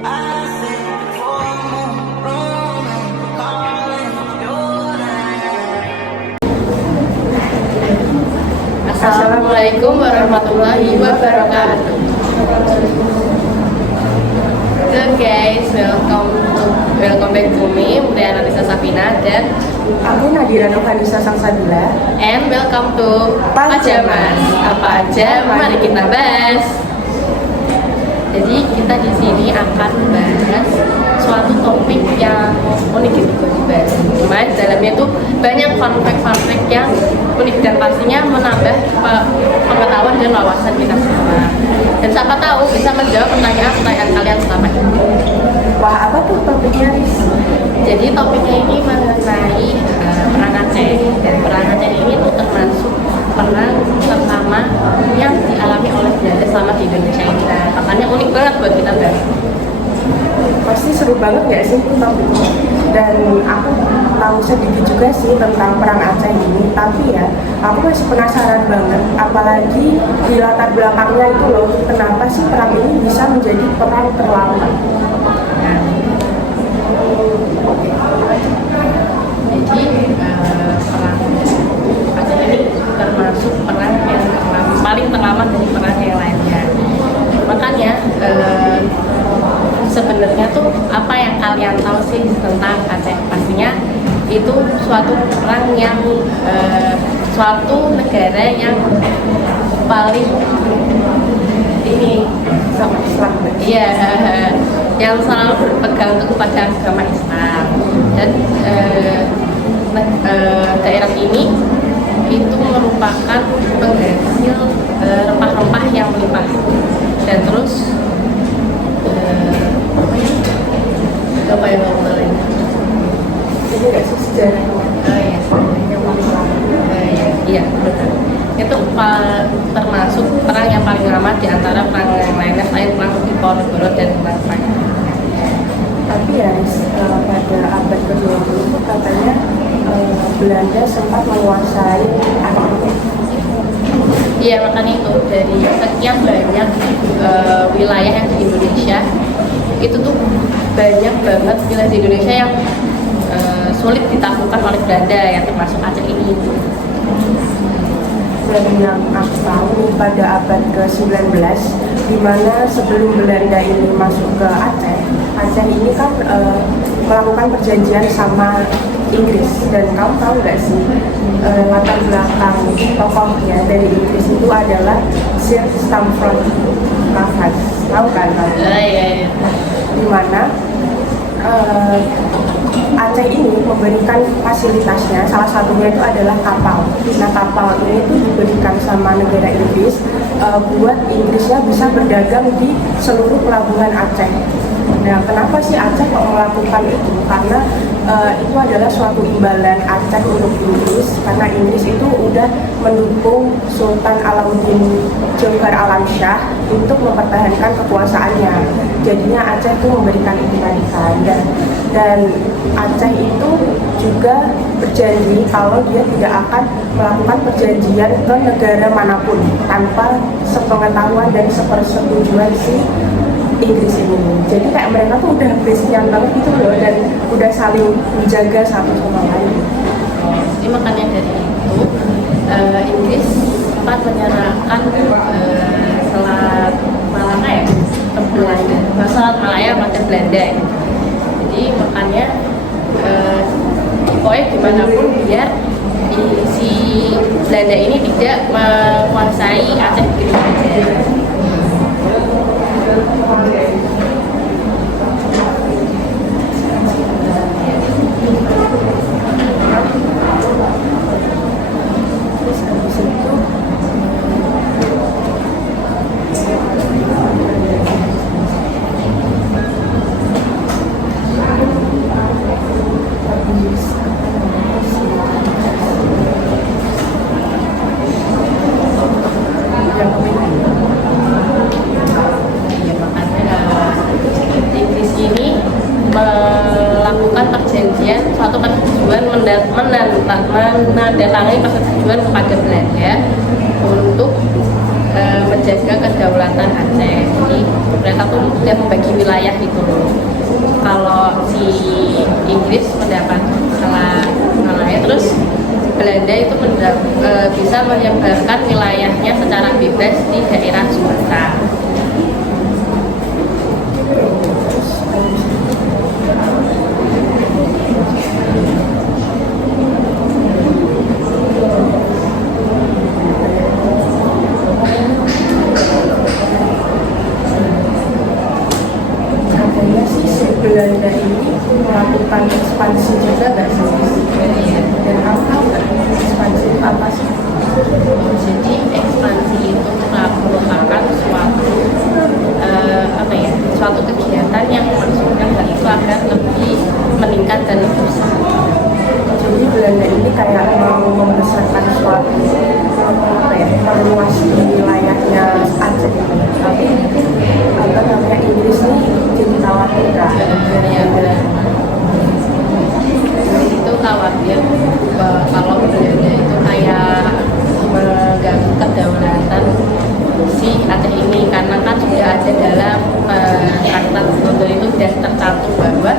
Assalamualaikum warahmatullahi wabarakatuh. So guys, welcome back to me, Mutiara Lisa Safina dan aku Nadira Novanisa Sangsadila. And welcome to Pajamas. Apa aja mari kita bahas. Jadi kita di sini akan membahas suatu topik yang unik gitu buat dibahas. Cuma dalamnya tuh banyak fun fact yang unik dan pastinya menambah pengetahuan dan wawasan kita semua. Dan siapa tahu bisa menjawab pertanyaan kalian selama ini. Wah, apa tuh topiknya, Riz? Jadi topiknya ini mengenai perang Aceh, dan perang Aceh ini tuh termasuk perang pertama yang dialami oleh Belanda selama di Indonesia ini. Nah, makanya unik banget buat kita bahas. Pasti seru banget nggak sih topiknya? Dan aku tahu sedikit juga sih tentang perang Aceh ini, tapi ya aku masih penasaran banget, apalagi di latar belakangnya itu loh, kenapa sih perang ini bisa menjadi perang terlama? Jadi perang Aceh ini termasuk perang yang paling terlama dari perang yang lainnya. Makanya sebenarnya tuh apa yang kalian tahu sih tentang Aceh? Pastinya itu suatu perang yang suatu negara yang paling ini iya yang selalu berpegang teguh pada agama Islam, dan daerah ini itu merupakan penghasil rempah-rempah yang melimpah, dan terus apa yang mau lain? Jadi nggak sih sejarah yang paling lama? Iya, betul. Itu termasuk perang yang paling lama di antara perang yang lainnya selain perang Diponegoro dan perang Panjang. Tapi ya, pada abad ke-20 itu katanya Belanda sempat menguasai Aceh. Iya, makanya itu dari sekian banyak wilayah yang di Indonesia, itu tuh banyak banget wilayah di Indonesia yang sulit ditaklukkan oleh Belanda, yang termasuk Aceh ini. Dan yang aku tahu pada abad ke-19, di mana sebelum Belanda ini masuk ke Aceh, Aceh ini kan melakukan perjanjian sama Inggris. Dan kamu tahu nggak sih latar belakang tokohnya dari Inggris itu adalah Sir Stamford Raffles. Tahu kan kamu? Iya. Di mana Aceh ini memberikan fasilitasnya, salah satunya itu adalah kapal. Nah, kapal ini itu diberikan sama negara Inggris buat Inggrisnya bisa berdagang di seluruh pelabuhan Aceh. Nah, kenapa sih Aceh kok melakukan itu? Karena itu adalah suatu imbalan Aceh untuk Inggris, karena Inggris itu udah mendukung Sultan Alauddin Djokhar Alamsyah untuk mempertahankan kekuasaannya. Jadinya Aceh itu memberikan itu tadi kan, dan Aceh itu juga berjanji kalau dia tidak akan melakukan perjanjian ke negara manapun tanpa sepengetahuan dan sepersetujuan si Inggris ini. Jadi kayak mereka tuh udah base-nya banget gitu loh, dan udah saling menjaga satu sama lain. Jadi makanya dari itu Inggris sempat menyerahkan Selat Malaka ya ke Belanda, Selat Malaya ke Belanda. Jadi makanya pokoknya gimana pun biar si Belanda ini tidak menguasai Aceh begitu saja. Terus habis itu melakukan perjanjian suatu persetujuan menandatangani persetujuan kepada Belanda untuk menjaga kedaulatan Aceh. Jadi mereka tuh udah membagi wilayah gitu loh. Kalau si Inggris mendapat salah wilayah, terus Belanda itu bisa menyebarkan wilayahnya secara bebas di daerah Sumatera. Katanya sih si Belanda ini melakukan ekspansi juga nggak sih? Dan apa nggak ekspansi itu apa sih? Jadi ekspansi itu merupakan suatu suatu kegiatan yang memaksudkan hal itu agar lebih meningkat dan lebih besar. Jadi Belanda ini kayak mau membesarkan suatu meluas di wilayahnya Aceh, tapi apa namanya Inggris ini jadi khawatirkan. Ya benar. Itu khawatir kalau Belanda itu kayak mengganggu kedaulatan si Aceh ini, karena kan sudah ada dalam Traktat London itu sudah tercantum bahwa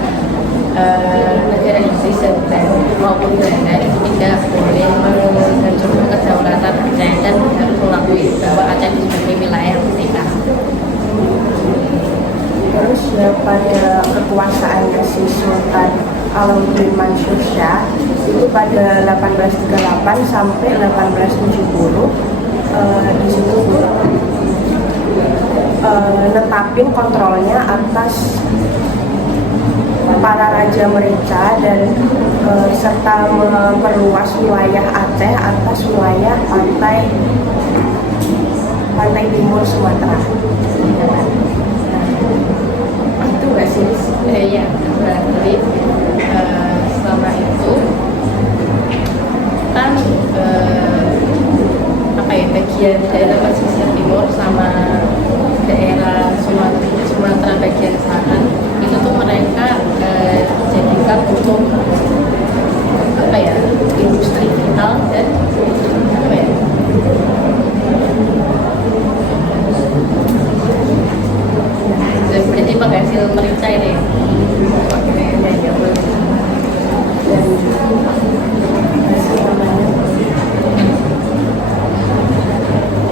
negara Inggris maupun Belanda itu tidak boleh menghancurkan kedaulatan Aceh dan harus mengakui bahwa Aceh itu sebagai wilayah merdeka. Terus ya pada kekuasaannya si Sultan Alauddin Mansur Shah itu pada 1838 sampai 1870 di situ netapin kontrolnya atas para raja merica dan serta memperluas wilayah Aceh atas wilayah pantai timur Sumatera. Itu nggak sih? Ya, berarti selama itu kan bagian daerah pesisir timur sama daerah Sumatera bagian selatan itu tuh mereka jadikan untuk industri vital dan berarti penghasil merica ini.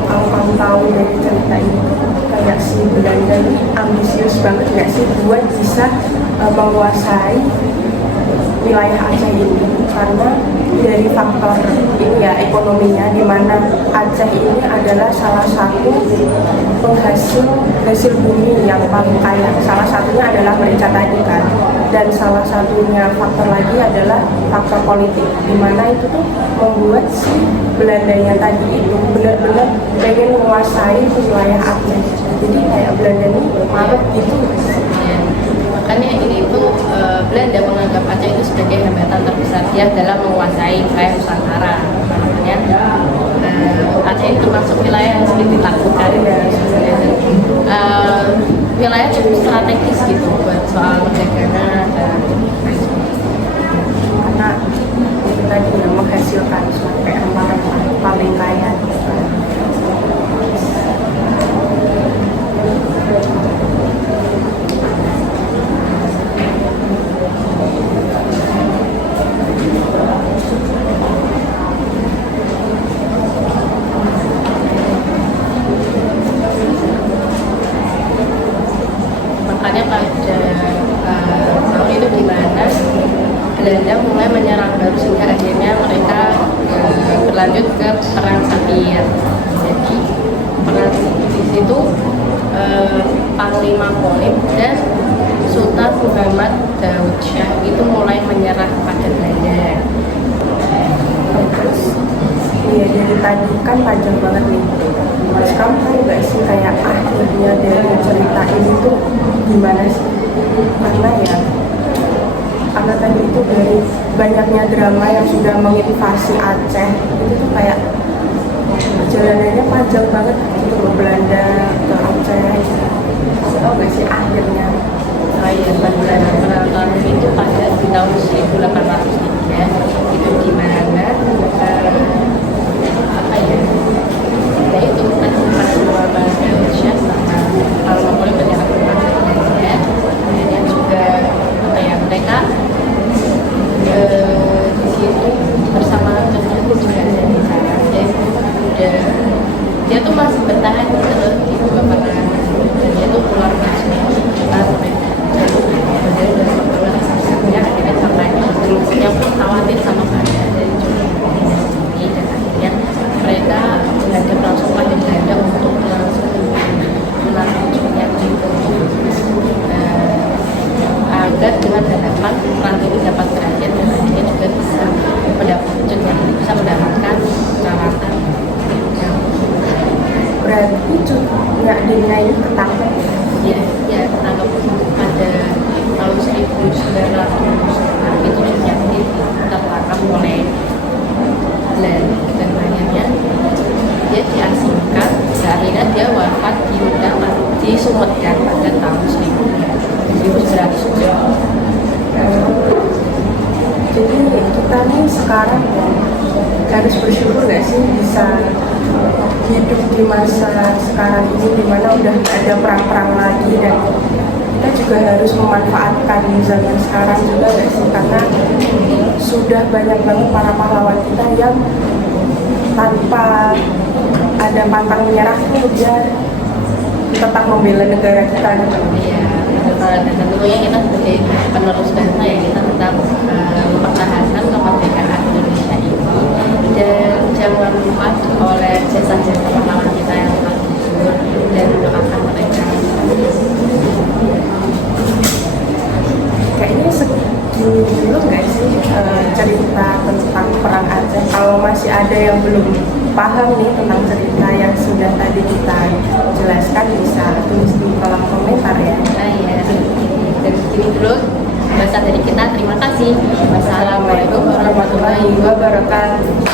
Aku tahu dari cerita ini kayak si Belanda ini ambisius banget nggak sih buat bisa menguasai wilayah Aceh ini, karena dari faktor ini ya ekonominya, di mana Aceh ini adalah salah satu hasil bumi yang paling kaya. Salah satunya adalah merica tadi kan, dan salah satunya faktor lagi adalah faktor politik, di mana itu tuh membuat si Belandanya tadi itu benar-benar pengen menguasai wilayah Aceh. Jadi kayak Belanda ini marah gitu. Makanya ini tuh Belanda menganggap Aceh itu sebagai hambatan terbesar dia dalam menguasai wilayah Nusantara. Makanya Aceh itu termasuk wilayah yang sedikit ditakutkan. Wilayah cukup strategis gitu buat soal perdagangan dan karena itu tadi yang menghasilkan sampai rempah-rempah paling kaya. makanya pada tahun itu di mana Belanda mulai menyerang baru sehingga akhirnya mereka berlanjut ke perang Sapir. Jadi perang di situ Panglima Polim dan Sultan Muhammad Daud Shah itu mulai menyerah pada Belanda. Iya, jadi tadi kan panjang banget nih. Mas kamu tahu nggak sih kayak akhirnya dari cerita ini tuh gimana sih? Karena tadi itu dari banyaknya drama yang sudah menginvasi Aceh, itu tuh kayak perjalanannya panjang banget gitu ke Belanda, ke Aceh. Tahu nggak sih akhirnya? Penonton itu pada di tahun 1803 itu di mana itu Muhammad Daud Shah sama kalau Mongolia berjalan ke Indonesia. Kemudian juga apa ya, mereka di situ bersama temanku juga ada di sana. Dia tuh masih bertahan terus di beberapa, dan dia tuh keluar masuk kita sampai jauh, kemudian dari keluar sampai akhirnya sampai teman-temannya pun khawatir sama keadaan dari ini, dan akhirnya mereka menghadap langsung pada Belanda untuk langsung melanjutkannya gitu, agar dengan harapan perang ini dapat berakhir dan akhirnya juga bisa mendapatkan perawatan yang Berarti Cutnya Dina ini ketangkep ya? ya ketangkep pada tahun 1900 itu Cutnya tertangkap oleh Belanda, dan akhirnya dia diasingkan, dan akhirnya dia wafat di Sumedang pada tahun 1900. Jadi kita nih sekarang harus bersyukur gak sih bisa hidup di masa sekarang ini dimana udah gak ada perang-perang lagi, dan kita juga harus memanfaatkan zaman sekarang juga gak sih, karena sudah banyak banget para pahlawan kita yang tanpa ada pantang menyerah tuh dia tetap membela negara kita gitu. Iya, dan tentunya kita sebagai penerus bangsa ya, kita tetap mempertahankan kemerdekaan Indonesia ini, dan jangan lupa oleh jasa-jasa pahlawan kita yang telah gugur, dan mendoakan mereka. Kayaknya segini dulu nggak sih cerita tentang perang Aceh. Kalau masih ada yang belum paham nih tentang cerita yang sudah tadi kita jelaskan, bisa tulis di kolom komentar ya. Nah ya, dari sini dulu bahasa dari kita. Terima kasih. Wassalamualaikum warahmatullahi wabarakatuh.